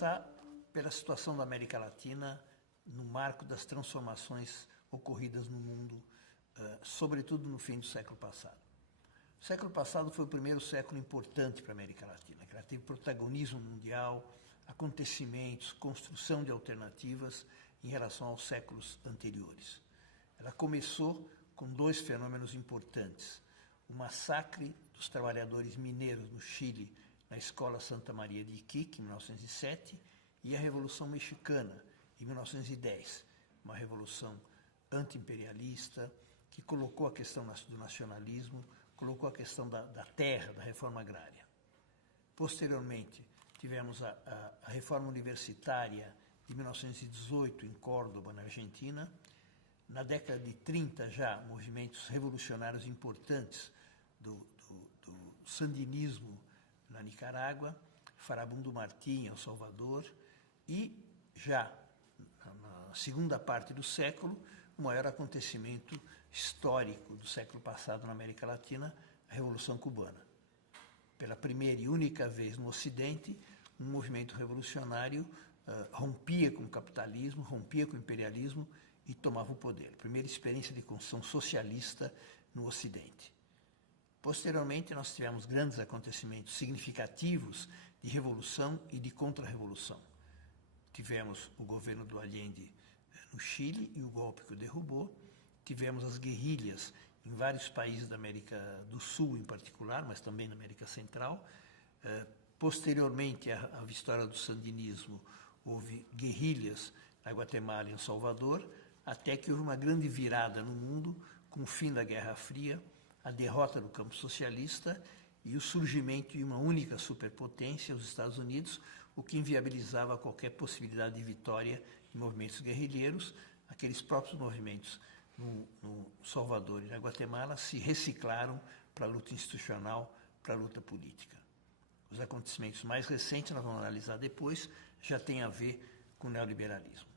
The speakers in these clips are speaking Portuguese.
começar pela situação da América Latina no marco das transformações ocorridas no mundo, sobretudo no fim do século passado. O século passado foi o primeiro século importante para a América Latina, que ela teve protagonismo mundial, acontecimentos, construção de alternativas em relação aos séculos anteriores. Ela começou com dois fenômenos importantes: o massacre dos trabalhadores mineiros no Chile, na Escola Santa Maria de Iquique, em 1907, e a Revolução Mexicana, em 1910, uma revolução anti-imperialista que colocou a questão do nacionalismo, colocou a questão da terra, da reforma agrária. Posteriormente, tivemos a reforma universitária de 1918 em Córdoba, na Argentina. Na década de 30 já, movimentos revolucionários importantes do sandinismo na Nicarágua, Farabundo Martí, em El Salvador, e já na segunda parte do século, o maior acontecimento histórico do século passado na América Latina, a Revolução Cubana. Pela primeira e única vez no Ocidente, um movimento revolucionário rompia com o capitalismo, rompia com o imperialismo e tomava o poder. Primeira experiência de construção socialista no Ocidente. Posteriormente, nós tivemos grandes acontecimentos significativos de revolução e de contra-revolução. Tivemos o governo do Allende no Chile e o golpe que o derrubou. Tivemos as guerrilhas em vários países da América do Sul, em particular, mas também na América Central. Posteriormente à vitória do sandinismo, houve guerrilhas na Guatemala e em Salvador, até que houve uma grande virada no mundo, com o fim da Guerra Fria, a derrota do campo socialista e o surgimento de uma única superpotência, os Estados Unidos, o que inviabilizava qualquer possibilidade de vitória em movimentos guerrilheiros. Aqueles próprios movimentos no Salvador e na Guatemala se reciclaram para a luta institucional, para a luta política. Os acontecimentos mais recentes, nós vamos analisar depois, já têm a ver com o neoliberalismo.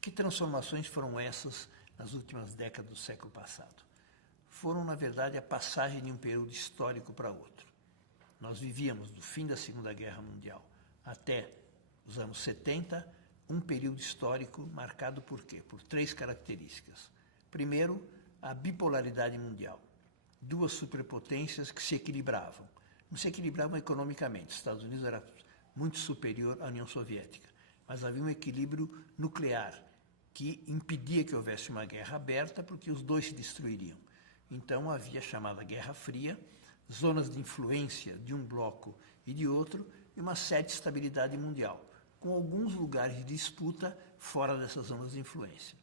Que transformações foram essas nas últimas décadas do século passado? Foram, na verdade, a passagem de um período histórico para outro. Nós vivíamos, do fim da Segunda Guerra Mundial até os anos 70, um período histórico marcado por quê? Por três características. Primeiro, a bipolaridade mundial. Duas superpotências que se equilibravam. Não se equilibravam economicamente. Os Estados Unidos era muito superior à União Soviética, mas havia um equilíbrio nuclear que impedia que houvesse uma guerra aberta, porque os dois se destruiriam. Então havia a chamada Guerra Fria, zonas de influência de um bloco e de outro, e uma certa estabilidade mundial, com alguns lugares de disputa fora dessas zonas de influência.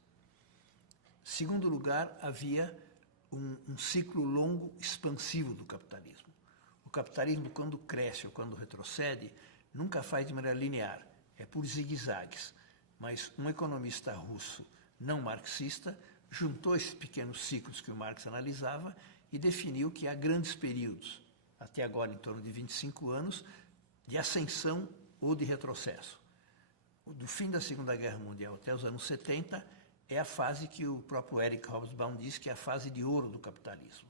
Segundo lugar, havia um ciclo longo expansivo do capitalismo. O capitalismo, quando cresce ou quando retrocede, nunca faz de maneira linear, é por zigue-zagues. Mas um economista russo não marxista juntou esses pequenos ciclos que o Marx analisava e definiu que há grandes períodos, até agora em torno de 25 anos, de ascensão ou de retrocesso. Do fim da Segunda Guerra Mundial até os anos 70 é a fase que o próprio Eric Hobsbawm diz que é a fase de ouro do capitalismo.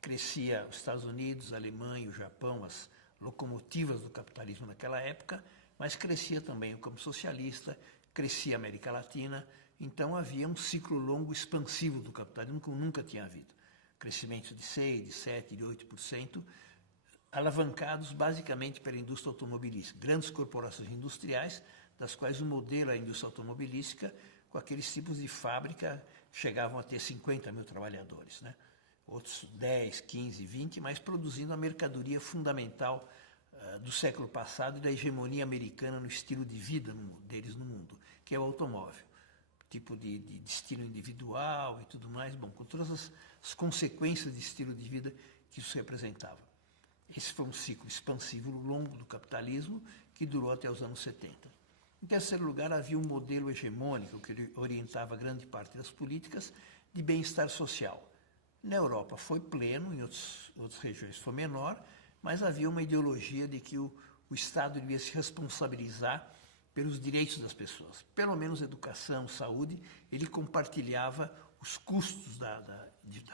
Crescia os Estados Unidos, a Alemanha, o Japão, as locomotivas do capitalismo naquela época, mas crescia também o campo socialista, crescia a América Latina, então havia um ciclo longo expansivo do capitalismo como nunca tinha havido. Crescimento de 6%, de 7%, de 8%, alavancados basicamente pela indústria automobilística. Grandes corporações industriais, das quais o modelo é a indústria automobilística, com aqueles tipos de fábrica chegavam a ter 50 mil trabalhadores, né? Outros 10, 15, 20, mas produzindo a mercadoria fundamental do século passado e da hegemonia americana no estilo de vida deles no mundo, que é o automóvel. Tipo de estilo individual e tudo mais, bom, com todas as consequências de estilo de vida que isso representava. Esse foi um ciclo expansivo longo do capitalismo que durou até os anos 70. Em terceiro lugar, havia um modelo hegemônico que orientava grande parte das políticas de bem-estar social. Na Europa foi pleno, em outras regiões foi menor, mas havia uma ideologia de que o Estado devia se responsabilizar pelos direitos das pessoas. Pelo menos educação, saúde, ele compartilhava os custos da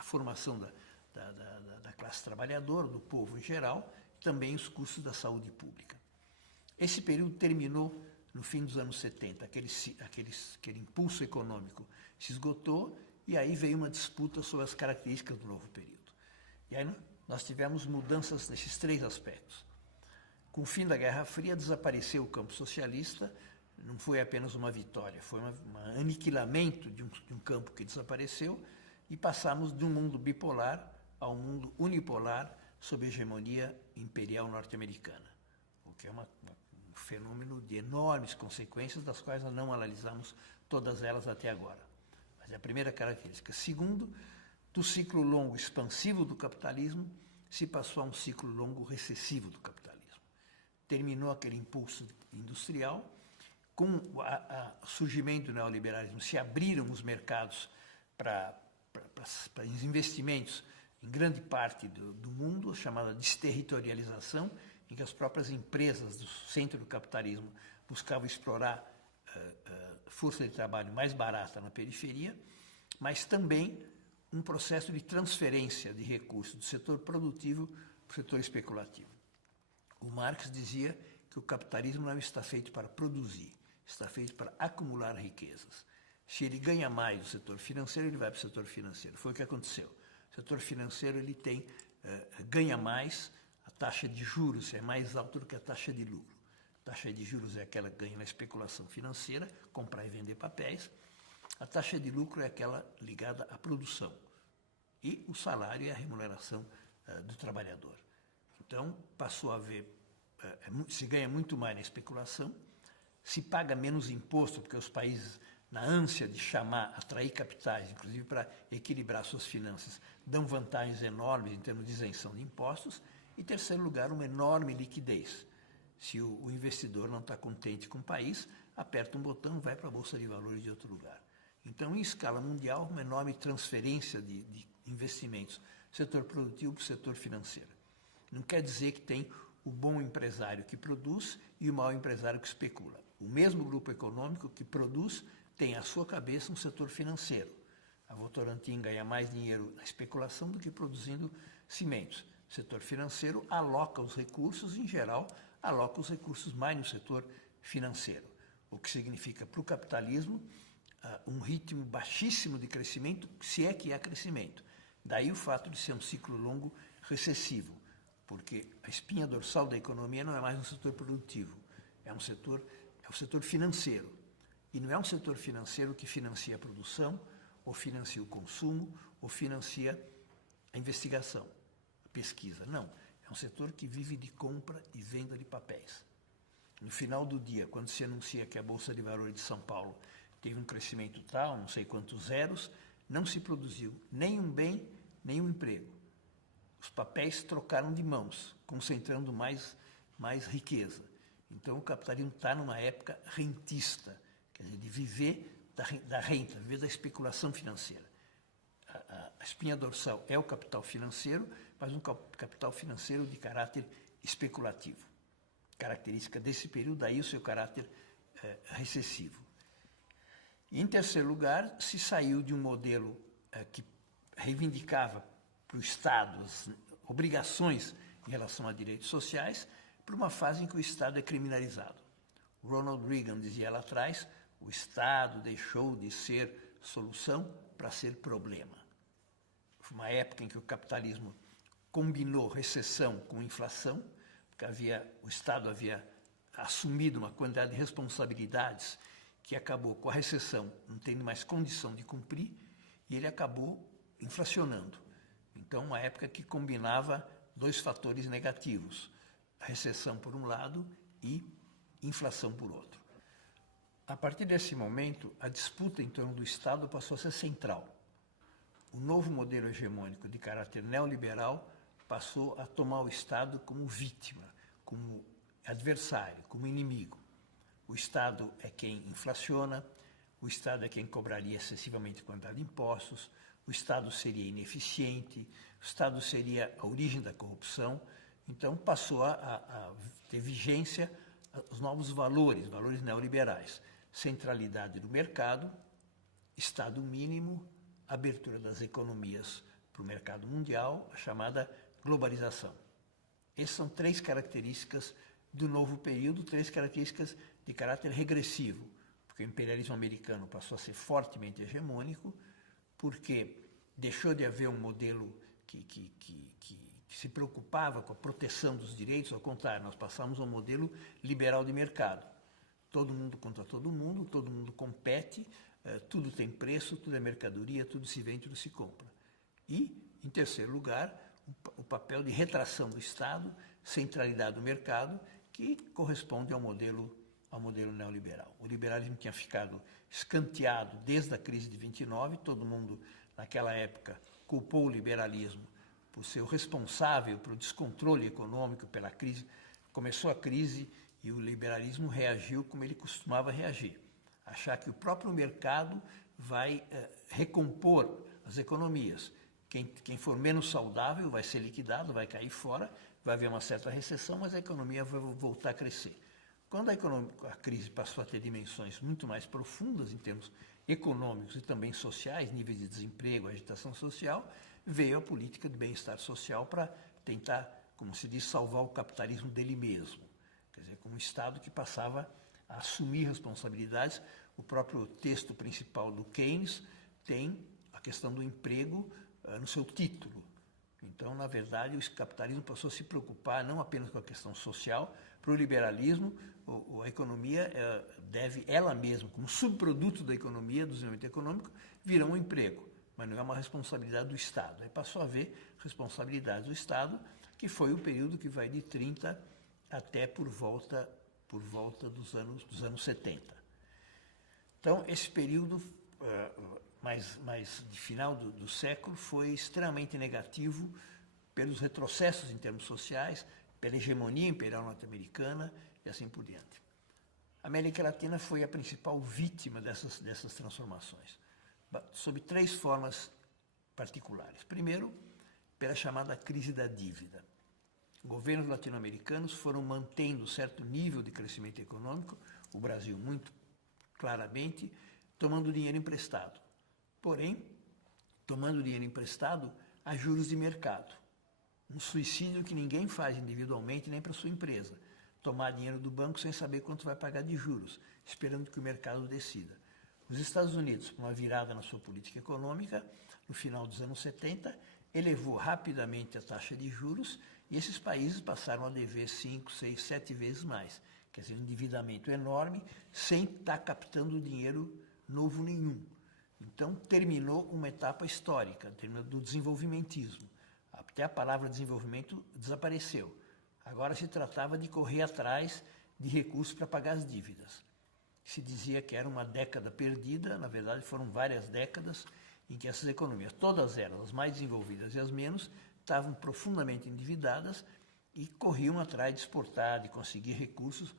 formação da classe trabalhadora, do povo em geral, e também os custos da saúde pública. Esse período terminou no fim dos anos 70, aquele impulso econômico se esgotou e aí veio uma disputa sobre as características do novo período. E aí nós tivemos mudanças nesses três aspectos. Com o fim da Guerra Fria, desapareceu o campo socialista, não foi apenas uma vitória, foi um aniquilamento de um campo que desapareceu e passamos de um mundo bipolar a um mundo unipolar sob hegemonia imperial norte-americana, o que é um fenômeno de enormes consequências, das quais nós não analisamos todas elas até agora. Mas é a primeira característica. Segundo, do ciclo longo expansivo do capitalismo, se passou a um ciclo longo recessivo do capitalismo. Terminou aquele impulso industrial, com o surgimento do neoliberalismo, se abriram os mercados para os investimentos em grande parte do mundo, a chamada desterritorialização, em que as próprias empresas do centro do capitalismo buscavam explorar força de trabalho mais barata na periferia, mas também um processo de transferência de recursos do setor produtivo para o setor especulativo. O Marx dizia que o capitalismo não está feito para produzir, está feito para acumular riquezas. Se ele ganha mais do setor financeiro, ele vai para o setor financeiro. Foi o que aconteceu. O setor financeiro ele ganha mais, a taxa de juros é mais alta do que a taxa de lucro. A taxa de juros é aquela que ganha na especulação financeira, comprar e vender papéis. A taxa de lucro é aquela ligada à produção. E o salário é a remuneração do trabalhador. Então, passou a haver, se ganha muito mais na especulação, se paga menos imposto, porque os países, na ânsia de atrair capitais, inclusive para equilibrar suas finanças, dão vantagens enormes em termos de isenção de impostos. E, em terceiro lugar, uma enorme liquidez. Se o investidor não está contente com o país, aperta um botão e vai para a Bolsa de Valores de outro lugar. Então, em escala mundial, uma enorme transferência de investimentos do setor produtivo para o setor financeiro. Não quer dizer que tem o bom empresário que produz e o mau empresário que especula. O mesmo grupo econômico que produz tem à sua cabeça um setor financeiro. A Votorantim ganha mais dinheiro na especulação do que produzindo cimentos. O setor financeiro aloca os recursos, em geral, aloca os recursos mais no setor financeiro, o que significa para o capitalismo um ritmo baixíssimo de crescimento, se é que há crescimento. Daí o fato de ser um ciclo longo recessivo, porque a espinha dorsal da economia não é mais um setor produtivo, é o setor financeiro. E não é um setor financeiro que financia a produção, ou financia o consumo, ou financia a investigação, a pesquisa. Não, é um setor que vive de compra e venda de papéis. No final do dia, quando se anuncia que a Bolsa de Valores de São Paulo teve um crescimento tal, não sei quantos zeros, não se produziu nem um bem, nem um emprego. Os papéis trocaram de mãos, concentrando mais riqueza. Então, o capitalismo está numa época rentista, quer dizer, de viver da renta, viver da especulação financeira. A espinha dorsal é o capital financeiro, mas um capital financeiro de caráter especulativo. Característica desse período, daí o seu caráter recessivo. E, em terceiro lugar, se saiu de um modelo que reivindicava para o Estado as obrigações em relação a direitos sociais, para uma fase em que o Estado é criminalizado. Ronald Reagan dizia lá atrás, o Estado deixou de ser solução para ser problema. Foi uma época em que o capitalismo combinou recessão com inflação, porque o Estado havia assumido uma quantidade de responsabilidades que acabou com a recessão não tendo mais condição de cumprir, e ele acabou inflacionando. Então, uma época que combinava dois fatores negativos, a recessão por um lado e inflação por outro. A partir desse momento, a disputa em torno do Estado passou a ser central. O novo modelo hegemônico de caráter neoliberal passou a tomar o Estado como vítima, como adversário, como inimigo. O Estado é quem inflaciona, o Estado é quem cobraria excessivamente quantidade de impostos, o Estado seria ineficiente, o Estado seria a origem da corrupção. Então, passou a ter vigência os novos valores neoliberais. Centralidade do mercado, Estado mínimo, abertura das economias para o mercado mundial, a chamada globalização. Essas são três características do novo período 3 características de caráter regressivo, porque o imperialismo americano passou a ser fortemente hegemônico, porque deixou de haver um modelo que se preocupava com a proteção dos direitos, ao contrário, nós passamos a um modelo liberal de mercado. Todo mundo contra todo mundo compete, tudo tem preço, tudo é mercadoria, tudo se vende, tudo se compra. E, em terceiro lugar, o papel de retração do Estado, centralidade do mercado, que corresponde ao modelo neoliberal. O liberalismo tinha ficado escanteado desde a crise de 29, todo mundo, naquela época, culpou o liberalismo por ser o responsável pelo descontrole econômico, pela crise. Começou a crise e o liberalismo reagiu como ele costumava reagir, achar que o próprio mercado vai recompor as economias. Quem for menos saudável vai ser liquidado, vai cair fora, vai haver uma certa recessão, mas a economia vai voltar a crescer. Quando a crise passou a ter dimensões muito mais profundas em termos econômicos e também sociais, níveis de desemprego, agitação social, veio a política de bem-estar social para tentar, como se diz, salvar o capitalismo dele mesmo. Quer dizer, como um Estado que passava a assumir responsabilidades. O próprio texto principal do Keynes tem a questão do emprego no seu título. Então, na verdade, o capitalismo passou a se preocupar não apenas com a questão social. Para o liberalismo, a economia deve, ela mesma, como subproduto da economia, do desenvolvimento econômico, virar um emprego, mas não é uma responsabilidade do Estado. Aí passou a haver responsabilidade do Estado, que foi o período que vai de 30 até por volta dos anos 70. Então, esse período mais de final do século foi extremamente negativo pelos retrocessos em termos sociais, pela hegemonia imperial norte-americana e assim por diante. A América Latina foi a principal vítima dessas transformações, sob 3 formas particulares. Primeiro, pela chamada crise da dívida. Governos latino-americanos foram mantendo certo nível de crescimento econômico, o Brasil muito claramente, tomando dinheiro emprestado. Porém, tomando dinheiro emprestado a juros de mercado. Um suicídio que ninguém faz individualmente nem para sua empresa. Tomar dinheiro do banco sem saber quanto vai pagar de juros, esperando que o mercado decida. Os Estados Unidos, com uma virada na sua política econômica, no final dos anos 70, elevou rapidamente a taxa de juros e esses países passaram a dever 5, 6, 7 vezes mais. Quer dizer, um endividamento enorme, sem estar captando dinheiro novo nenhum. Então, terminou uma etapa histórica, terminou do desenvolvimentismo. Até a palavra desenvolvimento desapareceu. Agora se tratava de correr atrás de recursos para pagar as dívidas. Se dizia que era uma década perdida, na verdade foram várias décadas em que essas economias, todas elas, as mais desenvolvidas e as menos, estavam profundamente endividadas e corriam atrás de exportar, de conseguir recursos.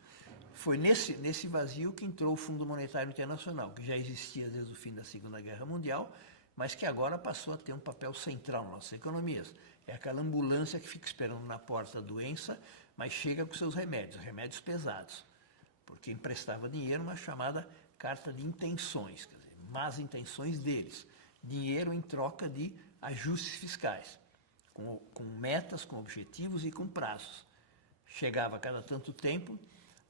Foi nesse vazio que entrou o Fundo Monetário Internacional, que já existia desde o fim da Segunda Guerra Mundial, mas que agora passou a ter um papel central nas nossas economias. É aquela ambulância que fica esperando na porta a doença, mas chega com seus remédios pesados, porque emprestava dinheiro, uma chamada carta de intenções, quer dizer, más intenções deles. Dinheiro em troca de ajustes fiscais, com metas, com objetivos e com prazos. Chegava a cada tanto tempo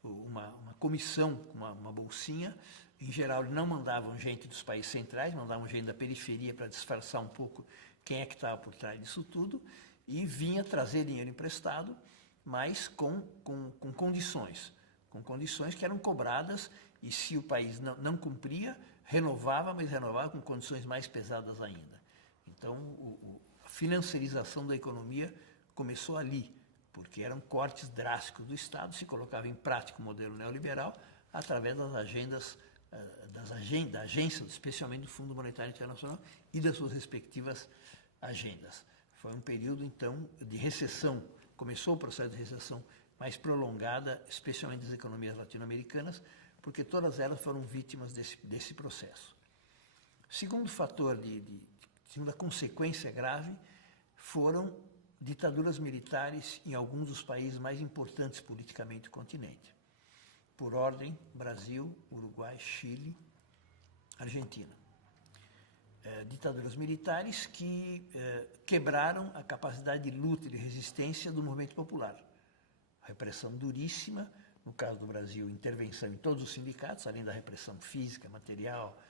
uma comissão, uma bolsinha. Em geral, não mandavam gente dos países centrais, mandavam gente da periferia para disfarçar um pouco quem é que estava por trás disso tudo, e vinha trazer dinheiro emprestado, mas com condições que eram cobradas, e se o país não cumpria, renovava, mas renovava com condições mais pesadas ainda. Então, a financiarização da economia começou ali, porque eram cortes drásticos do Estado, se colocava em prática o modelo neoliberal através das agendas, da agência, especialmente do Fundo Monetário Internacional e das suas respectivas agendas. Foi um período, então, de recessão. Começou o processo de recessão mais prolongada, especialmente das economias latino-americanas, porque todas elas foram vítimas desse processo. Segundo fator, segunda consequência grave, foram ditaduras militares em alguns dos países mais importantes politicamente do continente. Por ordem, Brasil, Uruguai, Chile, Argentina. Ditaduras militares que quebraram a capacidade de luta e de resistência do movimento popular. repressão duríssima, no caso do Brasil, intervenção em todos os sindicatos, além da repressão física, material,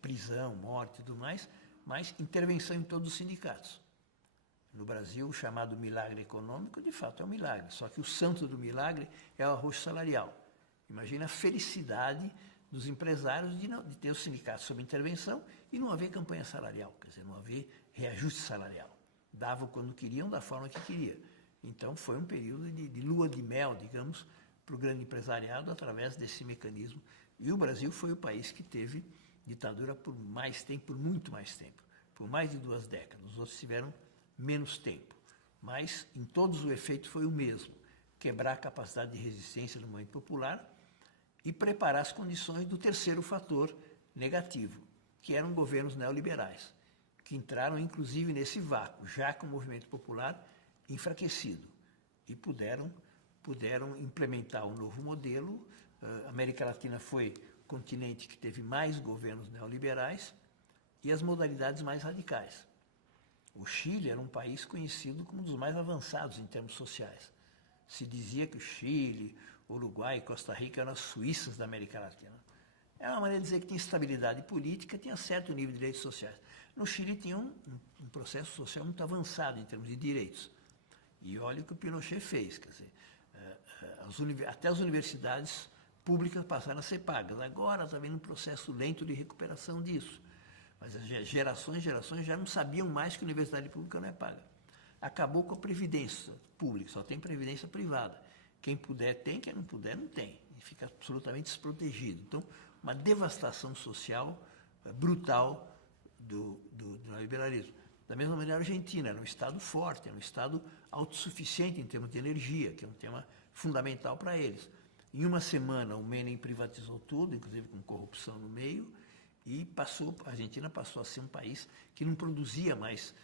prisão, morte e tudo mais, mas intervenção em todos os sindicatos. No Brasil, o chamado milagre econômico, de fato, é um milagre, só que o santo do milagre é o arroxo salarial. Imagina a felicidade dos empresários de ter os sindicatos sob intervenção e não haver campanha salarial, quer dizer, não haver reajuste salarial. Davam quando queriam, da forma que queria. Então, foi um período de lua de mel, digamos, para o grande empresariado através desse mecanismo. E o Brasil foi o país que teve ditadura por mais tempo, por muito mais tempo, por mais de 2 décadas. Os outros tiveram menos tempo, mas em todos o efeito foi o mesmo: quebrar a capacidade de resistência do movimento popular e preparar as condições do terceiro fator negativo, que eram governos neoliberais, que entraram inclusive nesse vácuo, já com o movimento popular enfraquecido, e puderam implementar um novo modelo. A América Latina foi o continente que teve mais governos neoliberais e as modalidades mais radicais. O Chile era um país conhecido como um dos mais avançados em termos sociais. Se dizia que o Chile, Uruguai e Costa Rica eram as Suíças da América Latina. É uma maneira de dizer que tinha estabilidade política, tinha certo nível de direitos sociais. No Chile tinha um processo social muito avançado em termos de direitos. E olha o que o Pinochet fez, quer dizer, até as universidades públicas passaram a ser pagas. Agora está havendo um processo lento de recuperação disso. Mas as gerações já não sabiam mais que a universidade pública não é paga. Acabou com a previdência pública, só tem previdência privada. Quem puder tem, quem não puder não tem. E fica absolutamente desprotegido. Então, uma devastação social brutal do neoliberalismo. Da mesma maneira, a Argentina era um Estado forte, era um Estado autossuficiente em termos de energia, que é um tema fundamental para eles. Em uma semana, o Menem privatizou tudo, inclusive com corrupção no meio, e a Argentina passou a ser um país que não produzia mais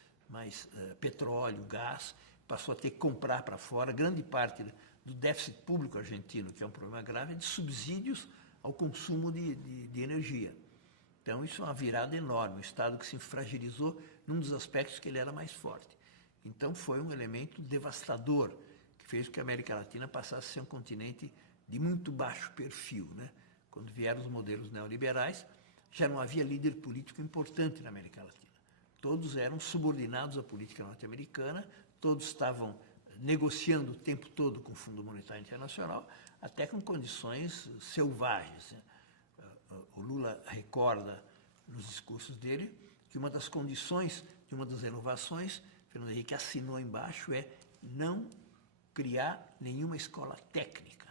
petróleo, gás, passou a ter que comprar para fora. Grande parte do déficit público argentino, que é um problema grave, é de subsídios ao consumo de energia. Então, isso é uma virada enorme, um Estado que se fragilizou num dos aspectos que ele era mais forte. Então, foi um elemento devastador, que fez com que a América Latina passasse a ser um continente de muito baixo perfil, né? Quando vieram os modelos neoliberais, já não havia líder político importante na América Latina. Todos eram subordinados à política norte-americana, todos estavam negociando o tempo todo com o Fundo Monetário Internacional, até com condições selvagens. O Lula recorda nos discursos dele que uma das condições de uma das renovações, Fernando Henrique assinou embaixo, é não criar nenhuma escola técnica.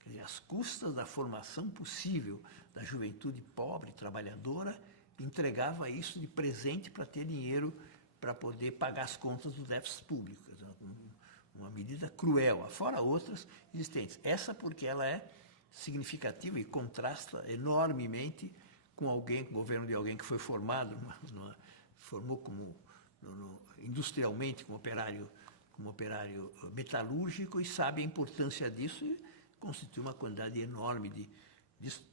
Quer dizer, às custas da formação possível da juventude pobre, trabalhadora, entregava isso de presente para ter dinheiro para poder pagar as contas do déficit público. Quer dizer, uma medida cruel, fora outras existentes. Essa porque ela é significativa e contrasta enormemente com o governo de alguém que foi formado, formou industrialmente como operário metalúrgico e sabe a importância disso e constitui uma quantidade enorme de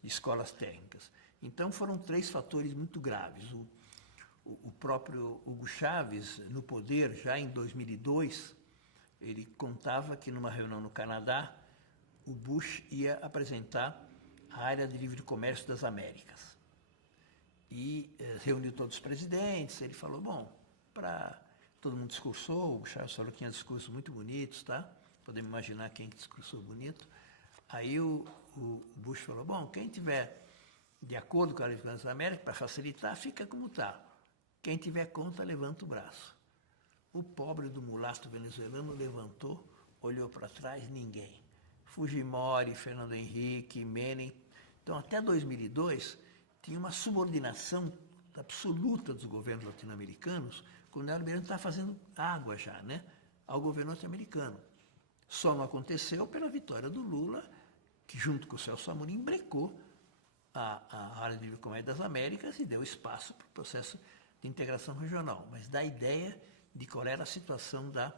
escolas técnicas. Então foram 3 fatores muito graves. O próprio Hugo Chávez, no poder, já em 2002, ele contava que numa reunião no Canadá, o Bush ia apresentar a área de livre comércio das Américas. E reuniu todos os presidentes, ele falou, todo mundo discursou, o Chávez falou que tinha discursos muito bonitos, tá? Podemos imaginar quem discursou bonito. Aí o Bush falou, quem tiver de acordo com a Livre Comércio das Américas, para facilitar, fica como está. Quem tiver conta, levanta o braço. O pobre do mulato venezuelano levantou, olhou para trás, ninguém. Fujimori, Fernando Henrique, Menem. Então, até 2002, tinha uma subordinação absoluta dos governos latino-americanos, quando o neoliberalismo estava fazendo água já, né, ao governo norte-americano. Só não aconteceu pela vitória do Lula, que junto com o Celso Amorim brecou a área de livre comércio das Américas e deu espaço para o processo de integração regional. Mas dá ideia de qual era a situação da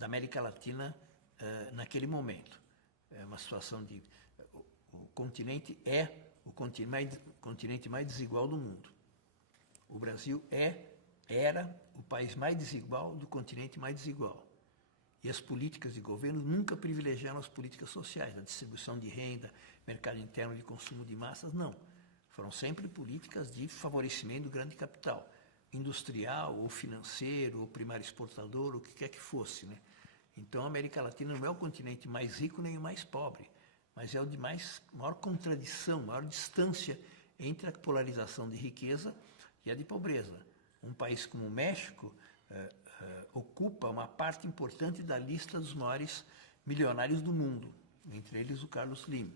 América Latina naquele momento. É uma situação de... O continente é o continente mais desigual do mundo. O Brasil era o país mais desigual do continente mais desigual. E as políticas de governo nunca privilegiaram as políticas sociais, a distribuição de renda, mercado interno de consumo de massas, não. Foram sempre políticas de favorecimento do grande capital, industrial ou financeiro, ou primário exportador, o que quer que fosse, né? Então, a América Latina não é o continente mais rico nem o mais pobre, mas é o de maior contradição, maior distância entre a polarização de riqueza e a de pobreza. Um país como o México ocupa uma parte importante da lista dos maiores milionários do mundo, entre eles o Carlos Slim,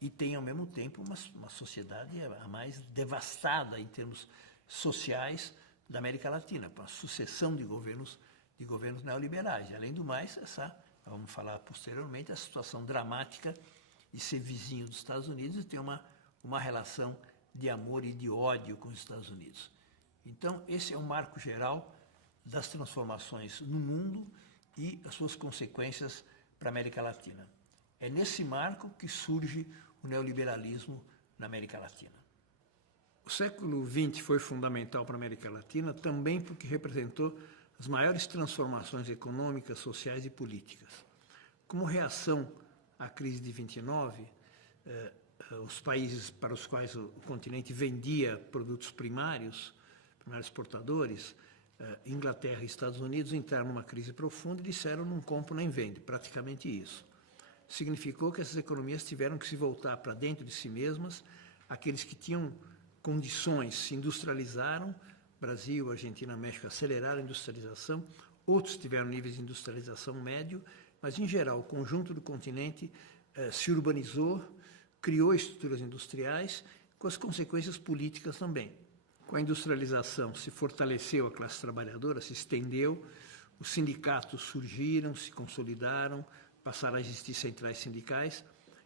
e tem ao mesmo tempo uma sociedade a mais devastada em termos sociais da América Latina, com a sucessão de governos neoliberais. E, além do mais, vamos falar posteriormente, a situação dramática de ser vizinho dos Estados Unidos e ter uma relação de amor e de ódio com os Estados Unidos. Então, esse é o marco geral das transformações no mundo e as suas consequências para a América Latina. É nesse marco que surge o neoliberalismo na América Latina. O século XX foi fundamental para a América Latina também porque representou as maiores transformações econômicas, sociais e políticas. Como reação à crise de 29, os países para os quais o continente vendia produtos primários exportadores, Inglaterra e Estados Unidos, entraram numa crise profunda e disseram não compro nem vende, praticamente isso. Significou que essas economias tiveram que se voltar para dentro de si mesmas, aqueles que tinham condições se industrializaram, Brasil, Argentina, México aceleraram a industrialização, outros tiveram níveis de industrialização médio, mas em geral o conjunto do continente se urbanizou, criou estruturas industriais, com as consequências políticas também. Com a industrialização se fortaleceu a classe trabalhadora, se estendeu, os sindicatos surgiram, se consolidaram, passaram a existir centrais sindicais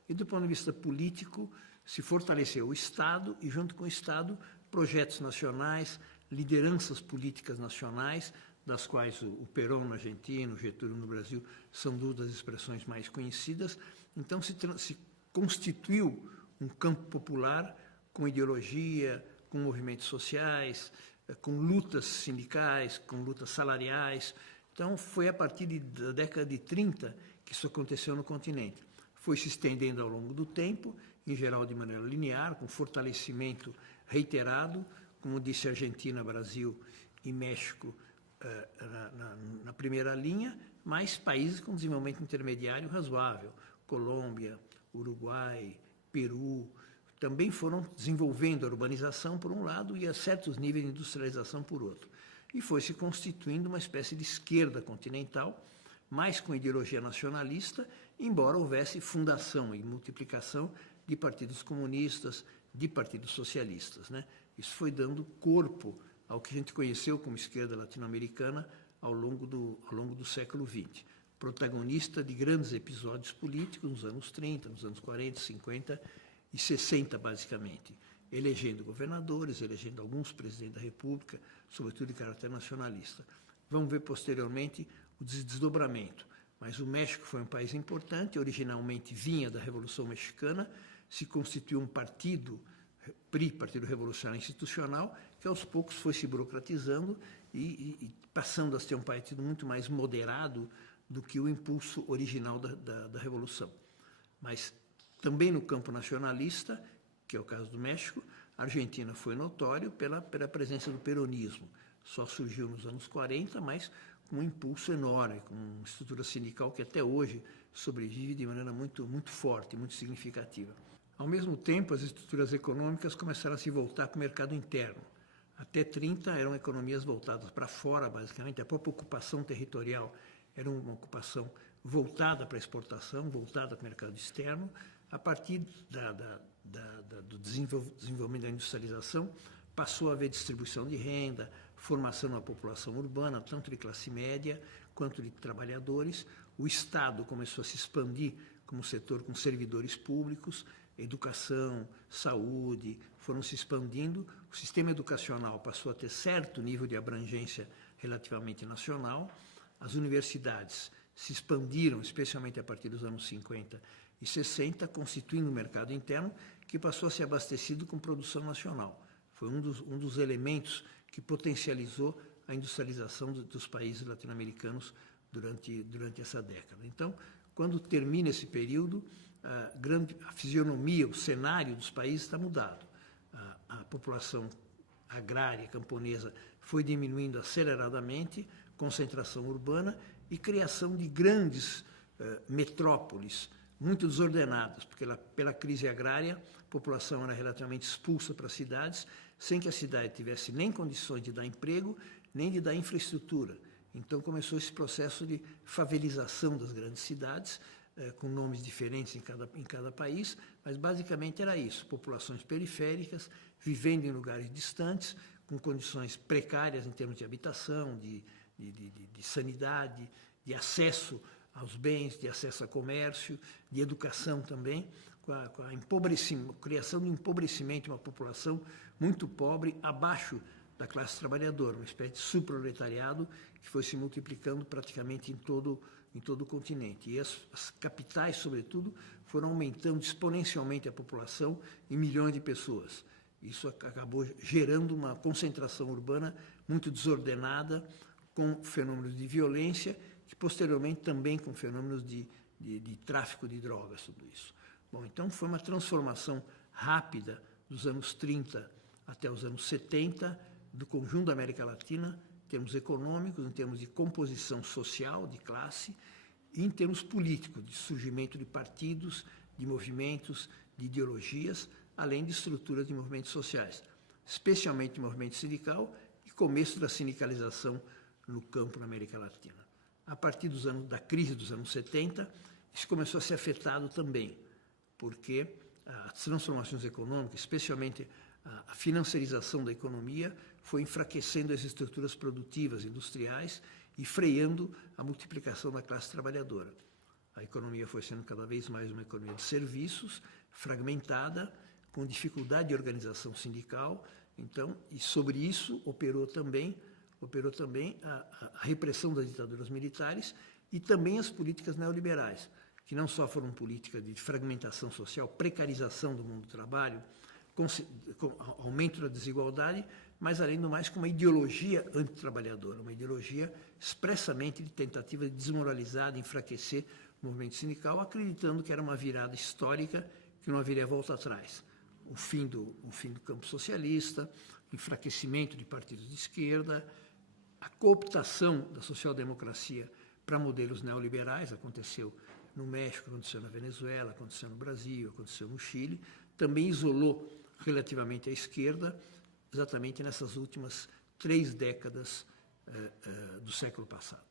e, do ponto de vista político, se fortaleceu o Estado e, junto com o Estado, projetos nacionais, lideranças políticas nacionais, das quais o Perón na Argentina, o Getúlio no Brasil, são duas das expressões mais conhecidas. Então, se constituiu um campo popular com ideologia, com movimentos sociais, com lutas sindicais, com lutas salariais. Então, foi a partir da década de 30 que isso aconteceu no continente. Foi se estendendo ao longo do tempo, em geral de maneira linear, com fortalecimento reiterado, como disse Argentina, Brasil e México na primeira linha, mas países com desenvolvimento intermediário razoável, Colômbia, Uruguai, Peru, também foram desenvolvendo a urbanização por um lado e a certos níveis de industrialização por outro. E foi se constituindo uma espécie de esquerda continental, mais com ideologia nacionalista, embora houvesse fundação e multiplicação de partidos comunistas, de partidos socialistas, né? Isso foi dando corpo ao que a gente conheceu como esquerda latino-americana ao longo do século XX. Protagonista de grandes episódios políticos nos anos 30, nos anos 40, 50 e 60, basicamente, elegendo governadores, elegendo alguns presidentes da República, sobretudo de caráter nacionalista. Vamos ver posteriormente o desdobramento. Mas o México foi um país importante, originalmente vinha da Revolução Mexicana, se constituiu um partido, PRI, Partido Revolucionário Institucional, que aos poucos foi se burocratizando e passando a ser um partido muito mais moderado do que o impulso original da Revolução. Mas também no campo nacionalista, que é o caso do México, a Argentina foi notório pela presença do peronismo. Só surgiu nos anos 40, mas com um impulso enorme, com uma estrutura sindical que até hoje sobrevive de maneira muito, muito forte, muito significativa. Ao mesmo tempo, as estruturas econômicas começaram a se voltar para o mercado interno. Até 30 eram economias voltadas para fora, basicamente. A própria ocupação territorial era uma ocupação voltada para a exportação, voltada para o mercado externo. A partir do desenvolvimento da industrialização, passou a haver distribuição de renda, formação na população urbana, tanto de classe média quanto de trabalhadores. O Estado começou a se expandir como setor com servidores públicos, educação, saúde, foram se expandindo. O sistema educacional passou a ter certo nível de abrangência relativamente nacional. As universidades se expandiram, especialmente a partir dos anos 50 e 60, constituindo um mercado interno que passou a ser abastecido com produção nacional. Foi um dos elementos que potencializou a industrialização dos países latino-americanos durante essa década. Então, quando termina esse período, a fisionomia, o cenário dos países está mudado. A população agrária, camponesa, foi diminuindo aceleradamente, concentração urbana e criação de grandes metrópoles, muito desordenadas, porque pela crise agrária, a população era relativamente expulsa para as cidades, sem que a cidade tivesse nem condições de dar emprego, nem de dar infraestrutura. Então começou esse processo de favelização das grandes cidades, com nomes diferentes em cada país, mas basicamente era isso, populações periféricas, vivendo em lugares distantes, com condições precárias em termos de habitação, de sanidade, de acesso aos bens, de acesso a comércio, de educação também, com a criação de um empobrecimento de uma população muito pobre, abaixo da classe trabalhadora, uma espécie de subproletariado que foi se multiplicando praticamente em todo o continente. E as capitais, sobretudo, foram aumentando exponencialmente a população em milhões de pessoas. Isso acabou gerando uma concentração urbana muito desordenada, com fenômenos de violência, que posteriormente também com fenômenos de tráfico de drogas, tudo isso. Bom, então foi uma transformação rápida dos anos 30 até os anos 70, do conjunto da América Latina, em termos econômicos, em termos de composição social, de classe, e em termos políticos, de surgimento de partidos, de movimentos, de ideologias, além de estruturas de movimentos sociais, especialmente o movimento sindical e começo da sindicalização no campo na América Latina. A partir da crise dos anos 70, isso começou a ser afetado também, porque as transformações econômicas, especialmente a financiarização da economia, foi enfraquecendo as estruturas produtivas industriais e freando a multiplicação da classe trabalhadora. A economia foi sendo cada vez mais uma economia de serviços, fragmentada, com dificuldade de organização sindical. Então, e sobre isso operou também a repressão das ditaduras militares e também as políticas neoliberais, que não só foram políticas de fragmentação social, precarização do mundo do trabalho, com aumento da desigualdade, mas, além do mais, com uma ideologia antitrabalhadora, uma ideologia expressamente de tentativa de desmoralizar, de enfraquecer o movimento sindical, acreditando que era uma virada histórica, que não haveria volta atrás. O fim do campo socialista, o enfraquecimento de partidos de esquerda, a cooptação da social-democracia para modelos neoliberais, aconteceu no México, aconteceu na Venezuela, aconteceu no Brasil, aconteceu no Chile, também isolou relativamente a esquerda, exatamente nessas últimas 3 décadas do século passado.